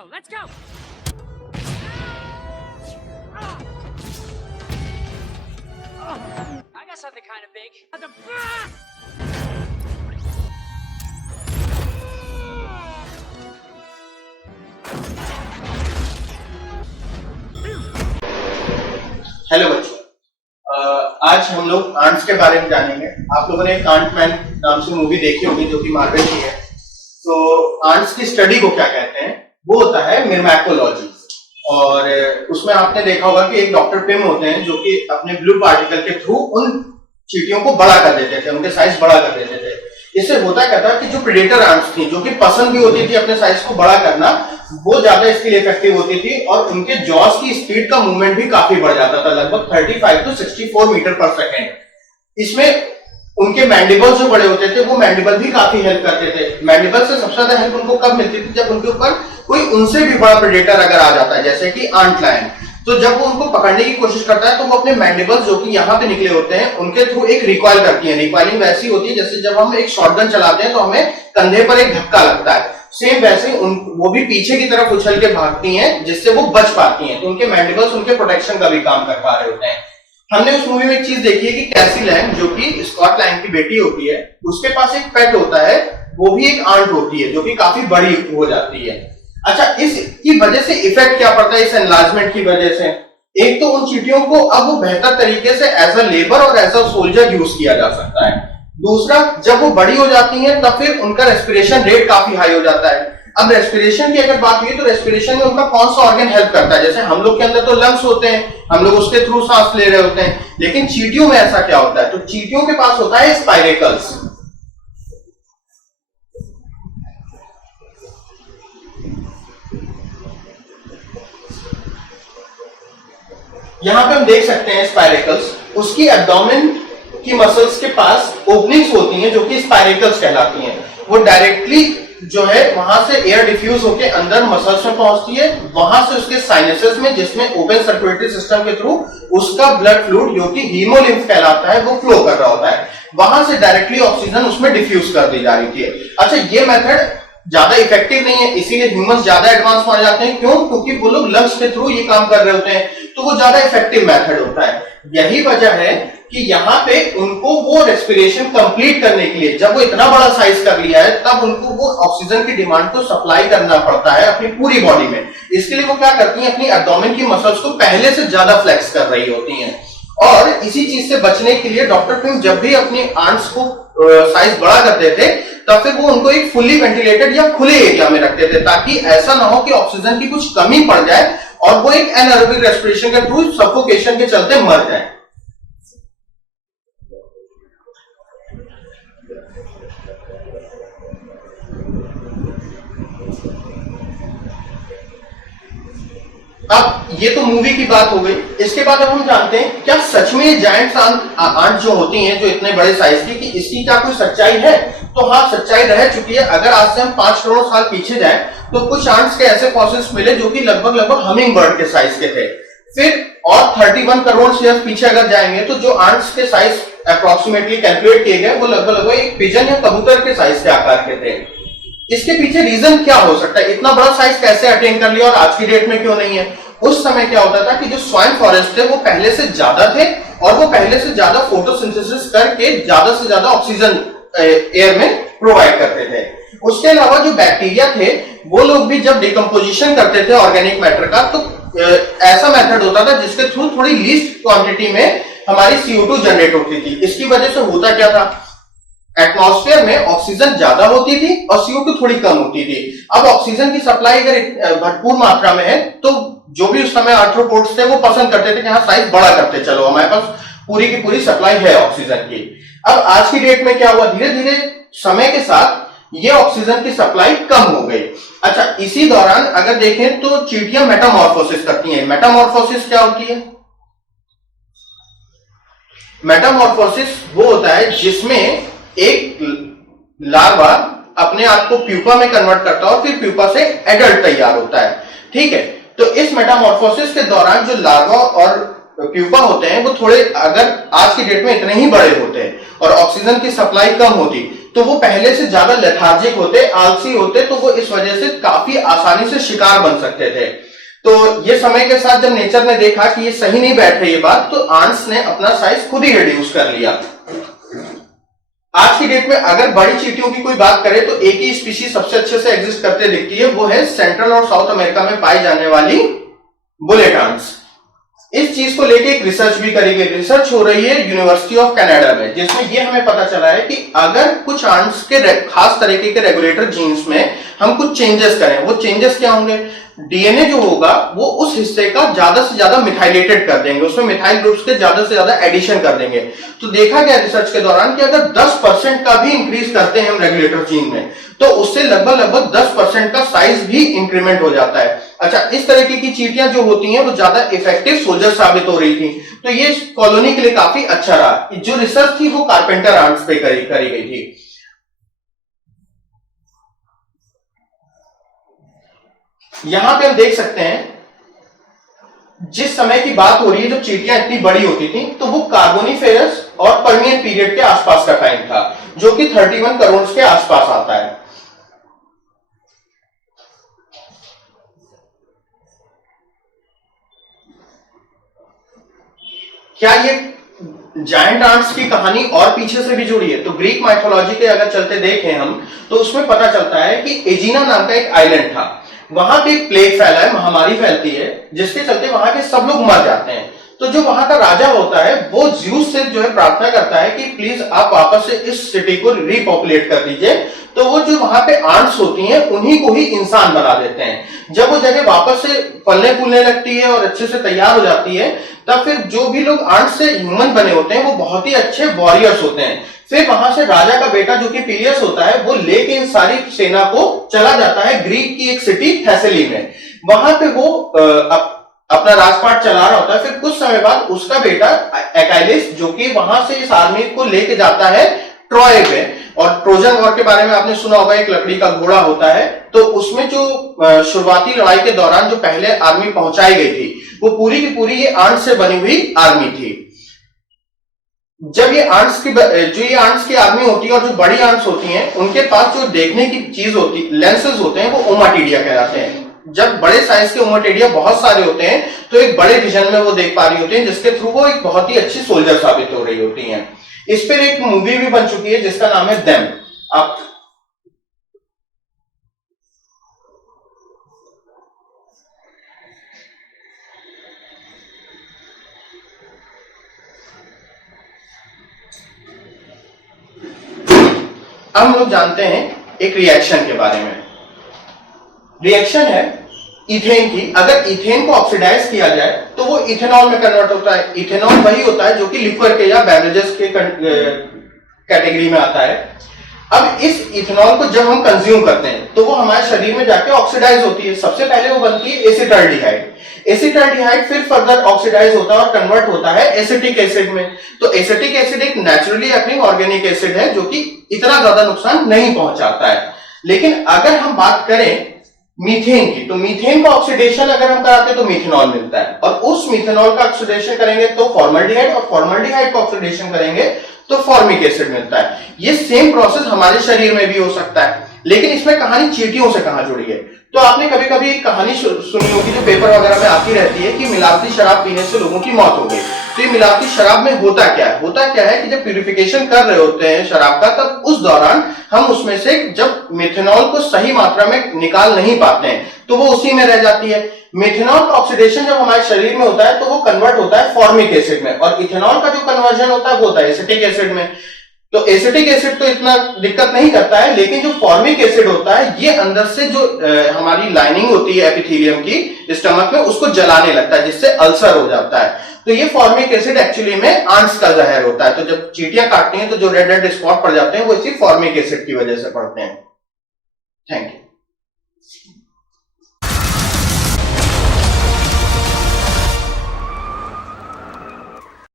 go. Let's go. I got something kind of big. Hello बच्चों, आज हम लोग आंट्स के बारे में जानेंगे। आप लोगों ने आंट मैन नाम से मूवी देखी होगी जो कि मार्वल की है। तो आंट्स की स्टडी को क्या कहते हैं, वो होता है मिर्मैकोलॉजी। और उसमें आपने देखा होगा कि एक डॉक्टर पिम होते हैं जो कि अपने ब्लू पार्टिकल के थ्रू उन चींटियों को बड़ा कर देते थे, उनके साइज बड़ा कर देते थे। इससे होता क्या था कि जो प्रेडेटर आंट्स थी, जो कि पसंद भी होती थी अपने साइज को बड़ा करना, वो ज्यादा इसके लिए इफेक्टिव होती थी और उनके जॉस की स्पीड का मूवमेंट भी काफी बढ़ जाता था, लगभग 35 to 64 मीटर पर सेकेंड। इसमें उनके मैंडिबल्स जो बड़े होते थे, वो मैंडिबल भी काफी हेल्प करते थे। मैंडिबल से सबसे ज्यादा हेल्प उनको कब मिलती थी, जब उनके ऊपर कोई उनसे भी बड़ा प्रेडेटर अगर आ जाता है, जैसे कि आंट लायन। तो जब वो उनको पकड़ने की कोशिश करता है तो वो अपने मैंडिबल्स जो कि यहाँ पे निकले होते हैं, उनके थ्रू एक रिकॉइल करती है। रिकॉइलिंग वैसी होती है जैसे जब हम एक शॉटगन चलाते हैं तो हमें कंधे पर एक धक्का लगता है, सेम वैसे वो भी पीछे की तरफ उछल के भागती हैं, जिससे वो बच पाती हैं। तो उनके मैंडिबल्स उनके प्रोटेक्शन का भी काम कर पा रहे होते हैं। हमने उस मूवी में एक चीज देखी है कि कैसी लैंग, जो कि स्कॉट लैंग की बेटी होती है, उसके पास एक पेट होता है, वो भी एक आंट होती है जो कि काफी बड़ी हो जाती है। अच्छा, इसकी वजह से इफेक्ट क्या पड़ता है इस एनलार्जमेंट की वजह से? एक तो उन चींटियों को अब वो बेहतर तरीके से एज अ लेबर और एज अ सोल्जर यूज किया जा सकता है। दूसरा, जब वो बड़ी हो जाती हैं तब फिर उनका रेस्पिरेशन रेट काफी हाई हो जाता है। अब रेस्पिरेशन की अगर बात हुई तो रेस्पिरेशन में उनका कौन सा ऑर्गन हेल्प करता है? जैसे हम लोग के अंदर तो लंग्स होते हैं, हम लोग उसके थ्रू सांस ले रहे होते हैं, लेकिन चींटियों में ऐसा क्या होता है? तो चींटियों के पास होता है स्पाइरेकल्स। यहां पे हम देख सकते हैं स्पाइरेकल्स, उसकी एब्डोमेन की मसल्स के पास ओपनिंग्स होती हैं जो कि स्पाइरेकल्स कहलाती हैं। वो डायरेक्टली जो है वहां से एयर डिफ्यूज होकर अंदर मसल्स में पहुंचती है, वहां से उसके साइनसेस में, जिसमें ओपन सर्कुलेटरी सिस्टम के थ्रू उसका ब्लड फ्लूइड जो कि हीमोलिम्फ कहलाता है वो फ्लो कर रहा होता है। वहां से डायरेक्टली ऑक्सीजन उसमें डिफ्यूज कर दी जा रही थी। अच्छा, ये मेथड ज्यादा इफेक्टिव नहीं है, इसीलिए ह्यूमंस ज्यादा एडवांस मान जाते हैं। क्यों? क्योंकि वो लोग लंग्स के थ्रू ये काम कर रहे होते हैं, तो वो ज्यादा इफेक्टिव मेथड होता है। यही वजह है कि यहाँ पे उनको वो रेस्पिरेशन कंप्लीट करने के लिए, जब वो इतना बड़ा साइज कर लिया है, तब उनको वो ऑक्सीजन की डिमांड को सप्लाई करना पड़ता है अपनी पूरी बॉडी में। इसके लिए वो क्या करती हैं, अपनी एब्डोमेन की मसल्स को पहले से ज्यादा फ्लेक्स कर रही होती हैं। और इसी चीज से बचने के लिए डॉक्टर पिम जब भी अपनी आंट्स को साइज बड़ा करते थे, तब फिर वो उनको एक फुल्ली वेंटिलेटेड या खुले एरिया में रखते थे, ताकि ऐसा ना हो कि ऑक्सीजन की कुछ कमी पड़ जाए और वो एक एनारोबिक रेस्पिरेशन के थ्रू सफोकेशन के चलते मर जाए। अब ये तो मूवी की बात हो गई। इसके बाद अब हम जानते हैं क्या सच में जायंट आंट जो होती हैं, जो इतने बड़े साइज की, कि इसकी क्या कोई सच्चाई है? तो हाँ, सच्चाई रह चुकी है। अगर आज से हम 5 करोड़ साल पीछे जाएं तो कुछ आंट्स के ऐसे फॉसिल्स मिले जो कि लगभग हमिंग बर्ड के साइज के थे। फिर और 31 करोड़ ईयर्स पीछे अगर जाएंगे तो जो आंट्स के साइज अप्रोक्सीमेटली कैलकुलेट किए गए, वो लगभग एक पिजन या कबूतर के साइज के आकार के थे। इसके पीछे रीजन क्या हो सकता है? इतना बड़ा साइज कैसे अटेन कर लिया और आज की डेट में क्यों नहीं है? उस समय क्या होता था कि जो स्वाइन फॉरेस्ट थे वो पहले से ज्यादा थे और वो पहले से ज्यादा फोटोसिंथेसिस करके ज्यादा से ज्यादा ऑक्सीजन एयर में प्रोवाइड करते थे। उसके अलावा जो बैक्टीरिया थे, वो लोग भी जब डिकम्पोजिशन करते थे ऑर्गेनिक मैटर का, तो ऐसा मेथड होता था जिसके थ्रू थोड़ी लीस्ट क्वांटिटी में हमारी CO2 जनरेट होती थी। इसकी वजह से होता क्या था, एटमॉस्फेयर में ऑक्सीजन ज्यादा होती थी और CO2 थोड़ी कम होती थी। अब ऑक्सीजन की सप्लाई अगर भरपूर मात्रा में है तो जो भी उस समय आर्थ्रोपोड्स थे वो पसंद करते थे कि हाँ, साइज बड़ा करते चलो, हमारे पास पूरी की पूरी सप्लाई है ऑक्सीजन की। अब आज की डेट में क्या हुआ, धीरे धीरे समय के साथ ये ऑक्सीजन की सप्लाई कम हो गई। अच्छा, इसी दौरान अगर देखें तो चींटियां मेटामॉर्फोसिस करती हैं। मेटामॉर्फोसिस क्या होती है? मेटामॉर्फोसिस वो होता है जिसमें एक लार्वा अपने आप को प्यूपा में कन्वर्ट करता है और फिर प्यूपा से एडल्ट तैयार होता है। ठीक है, तो इस मेटामॉर्फोसिस के दौरान जो लार्वा और प्यूपा होते हैं वो थोड़े, अगर आज की डेट में इतने ही बड़े होते और ऑक्सीजन की सप्लाई कम होती तो वो पहले से ज्यादा लेथार्जिक होते, आलसी होते, तो वो इस वजह से काफी आसानी से शिकार बन सकते थे। तो ये समय के साथ जब नेचर ने देखा कि ये सही नहीं बैठ रही ये बात, तो आंट्स ने अपना साइज खुद ही रिड्यूस कर लिया। आज की डेट में अगर बड़ी चींटियों की कोई बात करें तो एक ही स्पीशीज सबसे अच्छे से एग्जिस्ट करते दिखती है, वो है सेंट्रल और साउथ अमेरिका में पाई जाने वाली बुलेट आंट्स। इस चीज को लेके एक रिसर्च भी करी गई, रिसर्च हो रही है यूनिवर्सिटी ऑफ कनाडा में, जिसमें ये हमें पता चला है कि अगर कुछ आंट्स के खास तरीके के रेगुलेटर जीन्स में हम कुछ चेंजेस करें, वो चेंजेस क्या होंगे, डीएनए जो होगा वो उस हिस्से का ज्यादा से ज्यादा मिथाइलेटेड कर देंगे, उसमें मिथाइल ग्रुप्स के ज्यादा से ज्यादा एडिशन कर देंगे। तो देखा गया रिसर्च के दौरान कि अगर 10% का भी इंक्रीज करते हैं हम रेगुलेटर जीन में, तो उससे लगभग 10% का साइज भी इंक्रीमेंट हो जाता है। अच्छा, इस तरीके की चींटियां जो होती हैं वो ज्यादा इफेक्टिव सोल्जर साबित हो रही थी, तो ये कॉलोनी के लिए काफी अच्छा रहा। जो रिसर्च थी वो कारपेंटर आंट्स पे करी गई थी। यहां पे हम देख सकते हैं जिस समय की बात हो रही है, जब चींटियां इतनी बड़ी होती थी, तो वो कार्बोनिफेरस और पर्मियन पीरियड के आसपास का टाइम था, जो कि 31 करोड़ के आसपास आता है। क्या ये जायंट आंट्स की कहानी और पीछे से भी जुड़ी है? तो ग्रीक माइथोलॉजी के अगर चलते देखें हम, तो उसमें पता चलता है कि एजिना नाम का एक आइलैंड था, वहां पे एक प्लेग फैला है, महामारी फैलती है, जिसके चलते वहां के सब लोग मर जाते हैं। तो जो वहां का राजा होता है वो ज्यूस से जो है प्रार्थना करता है कि प्लीज आप वापस से इस सिटी को रिपॉपुलेट कर दीजिए। तो वो जो वहां पे आंट्स होती हैं उन्हीं को ही इंसान बना देते हैं। जब वो जगह वापस से फलने फूलने लगती है और अच्छे से तैयार हो जाती है, तब फिर जो भी लोग आंट्स से ह्यूमन बने होते हैं वो बहुत ही अच्छे वॉरियर्स होते हैं। फिर वहां से राजा का बेटा जो कि पीलियस होता है, वो लेके इन सारी सेना को चला जाता है ग्रीक की एक सिटी थेसेली में। वहां पे वो अपना राजपाट चला रहा होता है। फिर कुछ समय बाद उसका बेटा अकाइलिस, जो कि वहां से इस आर्मी को लेके जाता है ट्रॉय पे, और ट्रोजन वॉर के बारे में आपने सुना होगा, एक लकड़ी का घोड़ा होता है। तो उसमें जो शुरुआती लड़ाई के दौरान जो पहले आर्मी पहुंचाई गई थी, वो पूरी की पूरी ये आंट से बनी हुई आर्मी थी। जब ये आंट्स की आर्मी होती है और जो बड़ी आंट्स होती हैं, उनके पास जो देखने की चीज होती, लेंसेज होते हैं, वो ओमाटीडिया कहलाते हैं। जब बड़े साइज के ओमाटीडिया बहुत सारे होते हैं, तो एक बड़े विजन में वो देख पा रही होती हैं, जिसके थ्रू वो एक बहुत ही अच्छी सोल्जर साबित हो रही होती हैं। इस पर एक मूवी भी बन चुकी है जिसका नाम है देम। आप अब हम लोग जानते हैं एक रिएक्शन के बारे में। रिएक्शन है इथेन की। अगर इथेन को ऑक्सीडाइज किया जाए तो वो इथेनॉल में कन्वर्ट होता है। इथेनॉल वही होता है जो कि लिक्विड के या बेवरेजेस के कैटेगरी में आता है। अब इस इथेनॉल को जब हम कंज्यूम करते हैं तो वो हमारे शरीर में जाके ऑक्सीडाइज होती है। सबसे पहले वो बनती है एसिटाल्डिहाइड। एसिटाल्डिहाइड फिर फर्दर ऑक्सीडाइज होता है और कन्वर्ट होता है एसिटिक एसिड में। तो एसिटिक एसिड एक नेचुरली अपनी ऑर्गेनिक एसिड है जो कि इतना ज्यादा नुकसान नहीं पहुंचाता है। लेकिन अगर हम बात करें मीथेन की, तो मीथेन का ऑक्सीडेशन अगर हम कराते हैं तो मिथेनॉल मिलता है, और उस मिथेनॉल का ऑक्सीडेशन करेंगे तो फॉर्मल्डिहाइड, और फॉर्मल्डिहाइड का ऑक्सीडेशन करेंगे तो फॉर्मिक एसिड मिलता है। ये सेम प्रोसेस हमारे शरीर में भी हो सकता है। लेकिन इसमें कहानी चींटियों से कहां जुड़ी है? तो आपने कभी कभी कहानी सुनी होगी जो पेपर वगैरह में आती रहती है कि मिलावटी शराब पीने से लोगों की मौत हो गई। तो ये मिलावटी शराब में होता क्या है? होता क्या है कि जब प्यूरिफिकेशन कर रहे होते हैं शराब का, तब उस दौरान हम उसमें से जब मिथेनॉल को सही मात्रा में निकाल नहीं पाते हैं तो वो उसी में रह जाती है। मिथेनॉल का ऑक्सीडेशन जब हमारे शरीर में होता है तो वो कन्वर्ट होता है फॉर्मिक एसिड में, और इथेनॉल का जो कन्वर्जन होता है वो होता है एसिटिक एसिड में। तो एसिटिक एसिड तो इतना दिक्कत नहीं करता है, लेकिन जो फॉर्मिक एसिड होता है ये अंदर से जो हमारी लाइनिंग होती है एपिथेलियम की स्टमक में, उसको जलाने लगता है, जिससे अल्सर हो जाता है। तो ये फॉर्मिक एसिड एक्चुअली में आंट्स का जहर होता है। तो जब चींटियां काटती हैं तो जो रेड रेड स्पॉट पड़ जाते हैं वो इसी फॉर्मिक एसिड की वजह से पड़ते हैं। Thank you.